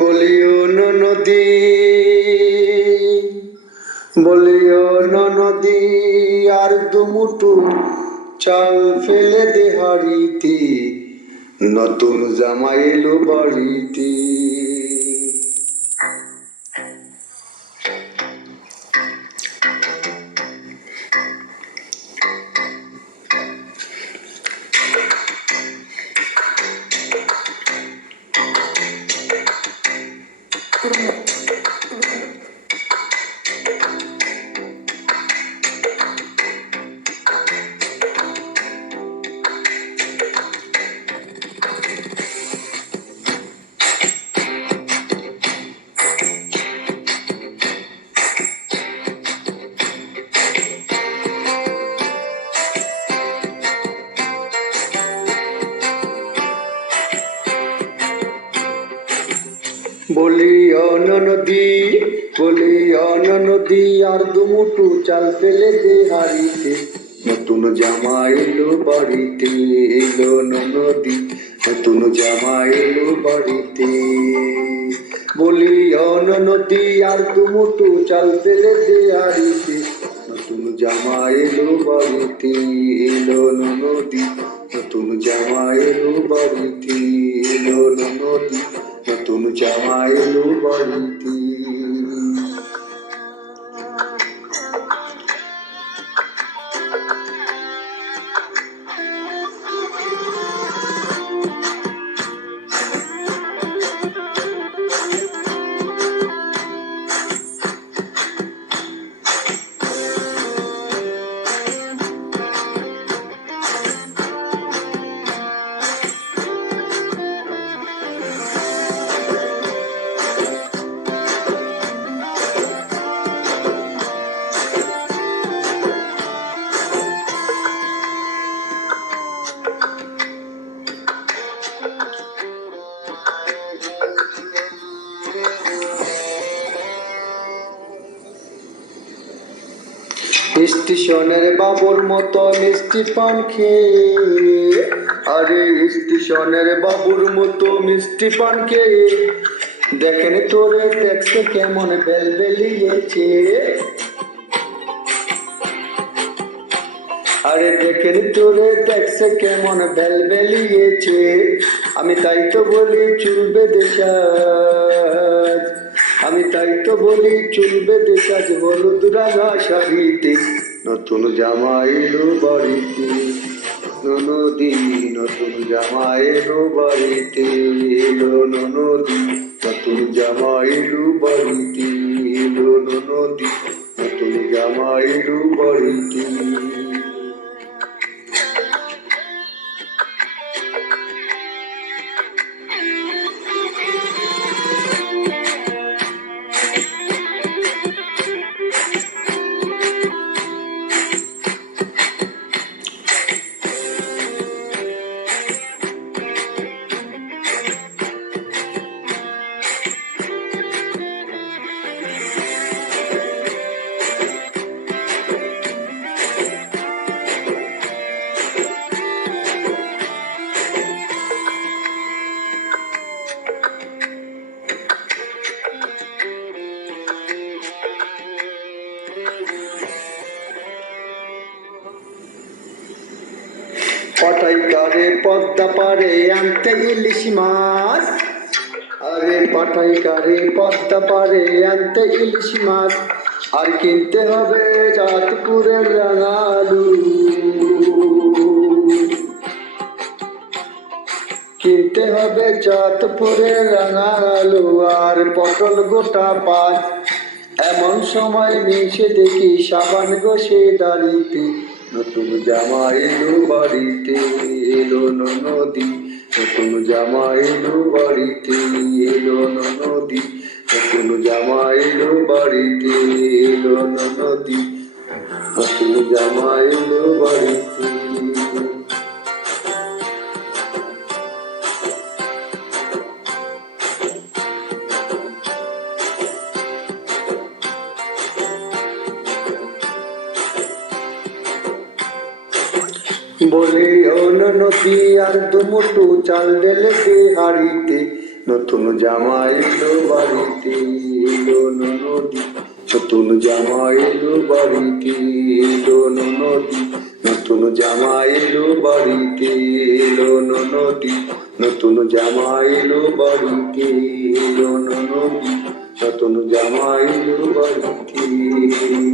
বলিও নদী, বলিও নদী, আর দুমুঠু চাল ফেলে দে হাড়িতে, নতুন জামাই এলো বাড়িতে। বলিও নদী, বলিও নদী, আর দুমুঠু চাল ফেলে দে হাড়িতে, নতুন জামা এলো বাড়িতে। এলো নদী, নতুন জামা এলো বাড়িতে। বলিও নদী, আর দুমুঠু চাল ফেলে দে হাড়িতে, নতুন জামা এলো বাড়িতে। এলো নদী, নতুন জামা এলো বাড়িতে। এলো নদী, নতুন জামা এলো বাড়িতে। স্টেশনের বাবুর মতো মিষ্টি পান খেয়ে, আরে স্টেশনের বাবুর মতো মিষ্টি পান খেয়ে, দেখেন তোরে দেখছে কেমন বেলবেলিয়েছে। আরে দেখেন তোরে দেখছে কেমন বেলবেলিয়েছে। আমি তাই তো বলি চুল বেঁধে সাজ, আমি তাই তো বলি চুল বেঁধে সাজ, হলুদ রাঙা শাড়িতে, নতুন জামা এলো বাড়িতে। নদী, নতুন জামা এলো বাড়িতে। এলো নদী, নতুন জামা এলো বাড়িতে। এলো নদী, নতুন জামা এলো বাড়িতে। পাঠাইকারে পদ্মা পারে আনতে ইলিশ মাছ, আরে পাঠাইকারে পদ্মা পারে আনতে ইলিশ মাছ, আর কিনতে হবে চাঁদপুরের রাঙালু, কিনতে হবে চাঁদপুরের রাঙালু, আর পটল গোটা পাঁচ। এমন সময় মিশে দেখি সাবান গোসে দাঁড়িতে, নতুন জামা এলো বাড়িতে। এলো নদী, নতুন জামা এলো বাড়িতে। এলো নদী, নতুন জামা এলো বাড়িতে। এলো নদী, নতুন জামা এলো বাড়িতে। বলে ও নদী আর দুমুঠো চাল ঢেলে দে হাড়িতে, নতুন জামা এলো বাড়িতে এলো নদী, নতুন জামা এলো বাড়িতে এলো নদী, নতুন জামা এলো বাড়িতে এলো নদী, নতুন জামা এলো বাড়িতে এলো নদী, নতুন জামা এলো বাড়িতে।